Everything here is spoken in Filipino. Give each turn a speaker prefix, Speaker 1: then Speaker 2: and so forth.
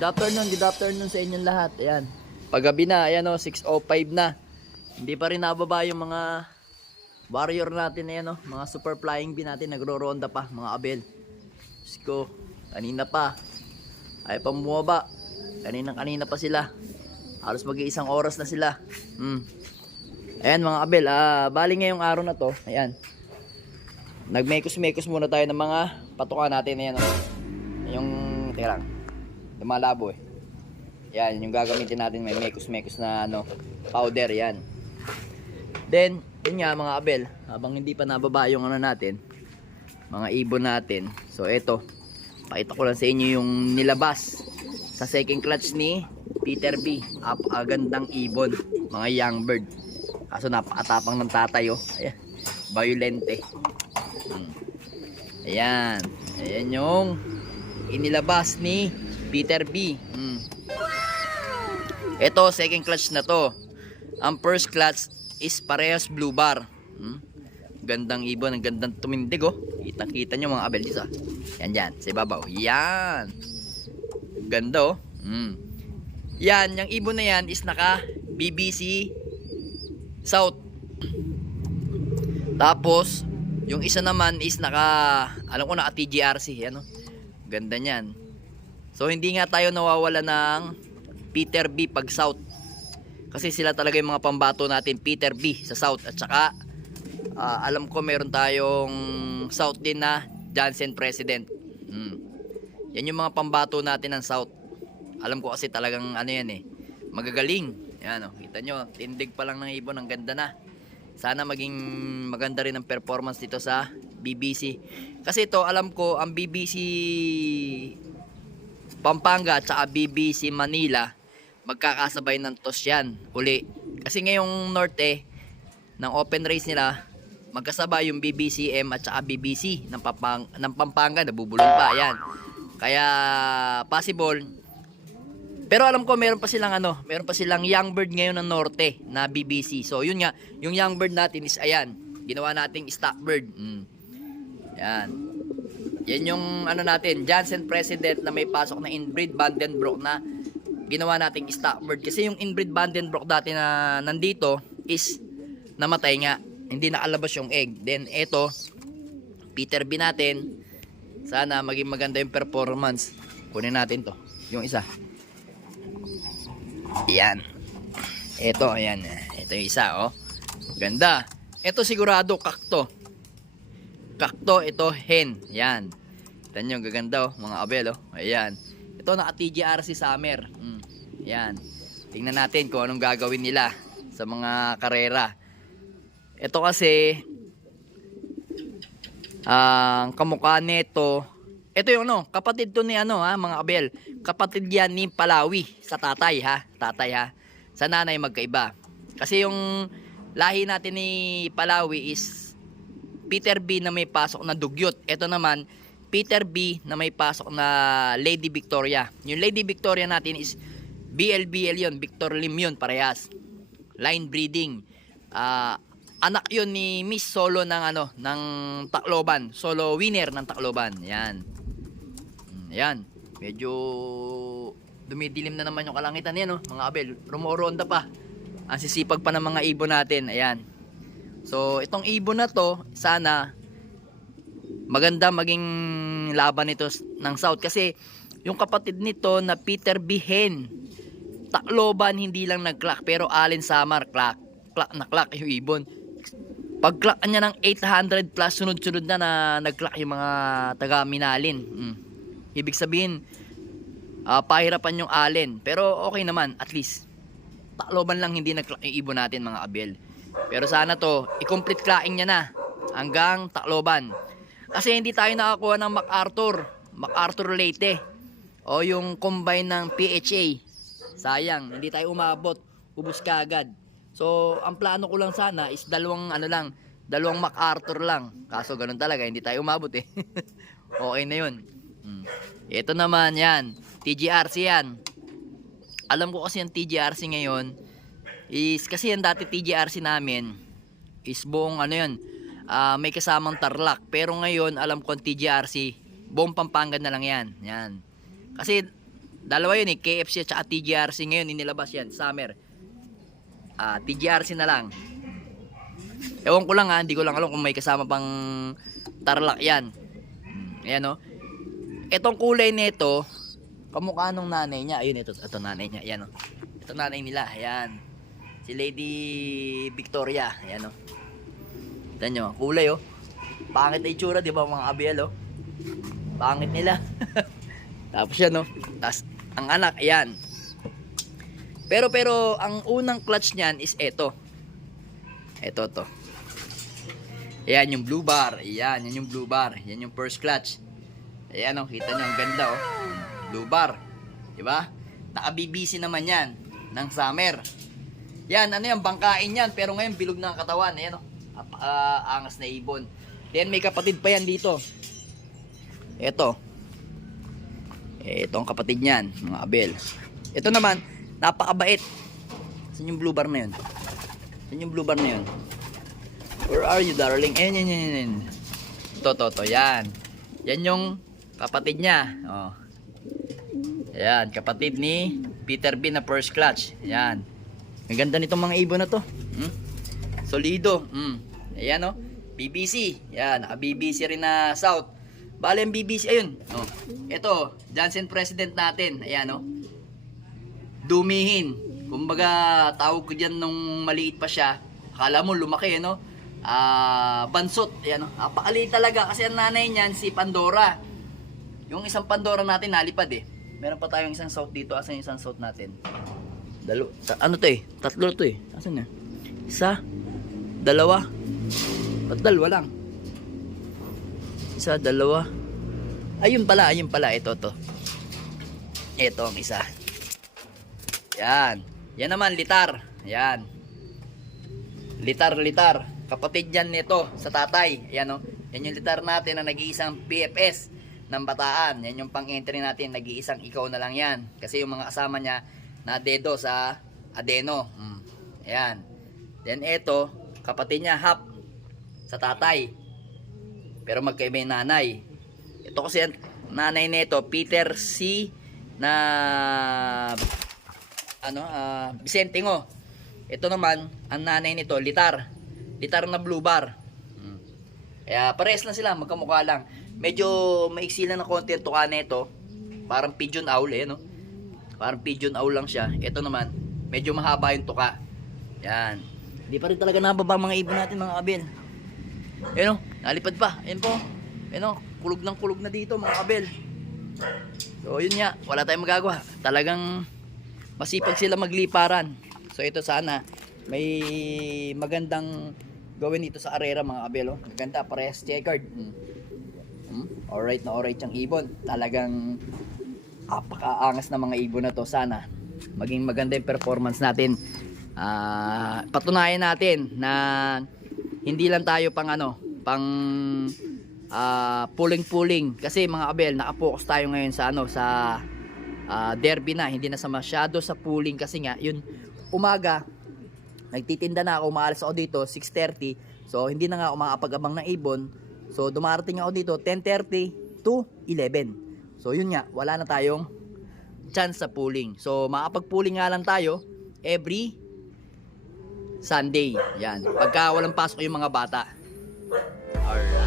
Speaker 1: Good afternoon, good afternoon sa inyong lahat. Ayan. Paggabi na, ayan o, 6.05 na. Hindi pa rin nababa yung mga warrior natin, ayan o. Mga super flying bee natin, nagro-ronda pa, mga abel. Diyos ko, kanina pa. Ay pa bumaba. Kanina kanina pa sila. Halos mag-iisang oras na sila. Hmm. Ayan mga abel, ah, bali ngayong araw na to, ayan. Nagmekos-mekos muna tayo ng mga patukan natin, ayan o. Yung, teka lang. Lumalabo eh. Yan, yung gagamitin natin may mekos-mekos na ano, powder yan. Then, yun nga mga abel, habang hindi pa nababa yung ano natin, mga ibon natin. So, eto, pakita ko lang sa inyo yung nilabas sa second clutch ni Peter B. Up, agandang ibon, mga young bird. Kaso napakatapang ng tatay oh. Ayan, violente. Hmm. Ayan, ayan yung inilabas ni Peter B. Mm. Ito, second clutch na to. Ang first clutch is parehas blue bar. Mm. Gandang ibon, ang gandang tumindig oh. Kita-kita nyo mga abel dito. Yan dyan, sa ibabaw. Yan. Ganda oh. Mm. Yan, yung ibon na yan is naka BBC South. Tapos, yung isa naman is naka, alam ko naka TGRC. Yan oh. Ganda niyan. So hindi nga tayo nawawala ng Peter B pag South. Kasi sila talaga yung mga pambato natin Peter B sa South at saka ah, alam ko meron tayong South din na Johnson President. Hmm. Yan yung mga pambato natin ng South. Alam ko kasi talagang ano yan eh. Magagaling. Yan oh, kita nyo, tindig pa lang ng ibon, ang ganda na. Sana maging maganda rin ang performance dito sa BBC. Kasi ito, alam ko, ang BBC Pampanga at saka BBC Manila, magkakasabay ng toss yan, uli. Kasi ngayong norte, ng open race nila, magkasabay yung BBCM at saka BBC ng, Pampang, ng Pampanga, nabubulong pa, yan. Kaya, possible, pero alam ko meron pa silang ano, meron pa silang young bird ngayon ng norte na BBC. So yun nga, yung young bird natin is ayan, ginawa nating stock bird. Mm. Yan. Yan yung ano natin, Johnson President na may pasok na inbreed Vandenbroek na ginawa nating stock bird. Kasi yung inbreed Vandenbroek dati na nandito is namatay nga. Hindi nakalabas yung egg. Then eto, Peter B natin, sana maging maganda yung performance. Kunin natin to, yung isa. Yan. Ito, ayan. Ito yung isa, oh. Ganda. Ito sigurado kakto. Kakto, ito hen. Yan. Ito nyo, gaganda, oh. Mga abel, oh. Ayan. Ito, naka TGRC Summer. Mm. Yan. Tingnan natin kung anong gagawin nila sa mga karera. Ito kasi, ang kamukha nito, ito yung ano, kapatid to ni ano ha, mga abel. Kapatid yan ni Palawi sa tatay ha, tatay ha. Sa nanay magkaiba. Kasi yung lahi natin ni Palawi is Peter B na may pasok na dugyot. Ito naman, Peter B na may pasok na Lady Victoria. Yung Lady Victoria natin is BLBL yun, Victor Lim yun, parehas. Line breeding. Ah, anak yun ni Miss Solo ng ano, ng Tacloban. Solo winner ng Tacloban. Yan. Mm, Yan. Medyo dumidilim na naman yung kalangitan yan, oh, mga abel. Rumoronda pa. Ang sisipag pa ng mga ibon natin. Ayan. So, itong ibon na to, sana maganda maging laban nito ng South. Kasi yung kapatid nito na Peter Bihen, Tacloban hindi lang nag-clock pero Allen Samar clock. Clock na clock yung ibon. Pag clock niya ng 800 plus sunod-sunod na na nag-clock yung mga taga Minalin. Mm. Ibig sabihin ah, pahirapan yung Allen. Pero okay naman at least. Tacloban lang hindi nag-clock yung ibon natin mga abel. Pero sana to, i-complete clocking niya na hanggang Tacloban. Kasi hindi tayo nakakuha ng MacArthur. MacArthur Leyte. O yung combine ng PHA. Sayang, hindi tayo umabot. Ubus ka agad. So, ang plano ko lang sana is dalawang ano lang, dalawang MacArthur lang. Kaso ganun talaga, hindi tayo umabot eh. okay na yun. Hmm. Ito naman yan, TGRC yan. Alam ko kasi yung TGRC ngayon is kasi yung dati TGRC namin is buong ano yun, ah, may kasamang Tarlac. Pero ngayon, alam ko ang TGRC, buong Pampanga na lang yan. Yan. Kasi Dalawa yun eh, KFC at saka TGRC ngayon inilabas yan, summer. Ah, TGRC na lang. Ewan ko lang ha, hindi ko lang alam kung may kasama pang tarlac yan. Hmm, Ayan o. Etong kulay nito, kamukha nung nanay niya. Ayun, ito, ito nanay niya. Ayan o. Ito nanay nila. Ayan. Si Lady Victoria. Ayan o. Tignan nyo, kulay o. Pangit na itsura, di ba mga abiel o? Pangit nila. Tapos yan o. Tapos, ang anak, ayan. Pero, pero, ang unang clutch niyan is eto. Eto to. Ayan yung blue bar. Ayan, yan yung blue bar. Yan yung first clutch. Ayan o, kita nyo, ang ganda o. Blue bar. Diba? Naka-BBC naman yan. Ng summer. Yan, ano yan, bangkain yan. Pero ngayon, bilog na ang katawan. Ayan o. Ah, angas na ibon. Then, may kapatid pa yan dito. Ito. Ito ang kapatid niyan, mga abel. Ito naman, napakabait. Saan yung blue bar na yun? Saan yung blue bar na yun? Where are you, darling? Ayan, yan, yan, yan, yan. Ito, to, to, yan. Yan yung kapatid niya. Oh. Ayan, kapatid ni Peter B na first clutch. Ayan. Ang ganda nitong mga ibon na to. Hmm? Solido. Hmm. Ayan, oh. BBC. Yan, naka-BBC rin na South. Bale ang BBC, ayun. Oh. Ito, Johnson President natin. Ayan, oh. Dumihin. Kumbaga, tawag ko dyan nung maliit pa siya. Akala mo, lumaki, no? Ah, bansot. Ayan, oh. Apakaliit talaga. Kasi ang nanay niyan, si Pandora. Yung isang Pandora natin, nalipad eh. Meron pa tayong isang South dito. Asan yung isang South natin? Dalo, ano to eh? Tatlo to eh. Asan na? Isa, dalawa, Ba't dalawa lang? Isa, dalawa. Ayun pala, ayun pala. Ito, to. Ito ang isa. Yan. Yan naman, litar. Yan. Litar, litar. Kapatid yan nito sa tatay. Yan o. Yan yung litar natin na nag-iisang PFS ng bataan. Yan yung pang-entry natin. Nag-iisang ikaw na lang yan. Kasi yung mga kasama niya na dedo sa adeno. Mm. Ayan. Then ito, kapatid niya, hap sa tatay. Pero magkaiba yung nanay. Ito kasi nanay nito, Peter C. na ano, ah Vicente Ngo. Ito naman, ang nanay nito, Litar. Litar na blue bar. Hmm. Kaya parehas lang sila, magkamukha lang. Medyo maiksi lang na konti ang tuka nito. Parang pigeon owl eh, no? Parang pigeon owl lang siya. Ito naman, medyo mahaba yung tuka. Yan. Hindi pa rin talaga nababa mga ibon natin, mga kabel. Ayun o, nalipad pa. Ayun po. Ayun o, kulog ng kulog na dito mga kabel. So yun nga, wala tayong magagawa. Talagang masipag sila magliparan. So ito sana, may magandang gawin dito sa arera mga kabel. Oh. Maganda, parehas checkered. Hmm. Hmm? Alright na alright yung ibon. Talagang apakaangas na mga ibon na to. Sana maging maganda yung performance natin. Ah, patunayan natin na hindi lang tayo pang ano, pang ah, puling-puling kasi mga abel, naka-focus tayo ngayon sa ano, sa ah, derby na, hindi na sa masyado sa pooling kasi nga, yun umaga nagtitinda na ako, umaalis ako dito 6:30. So hindi na nga ako makapag-abang ng ibon. So dumarating ako dito 10:30 to 11. So yun nga, wala na tayong chance sa pooling. So makapag-pooling nga lang tayo every Sunday. Yan. Pagka walang pasok yung mga bata. Alright.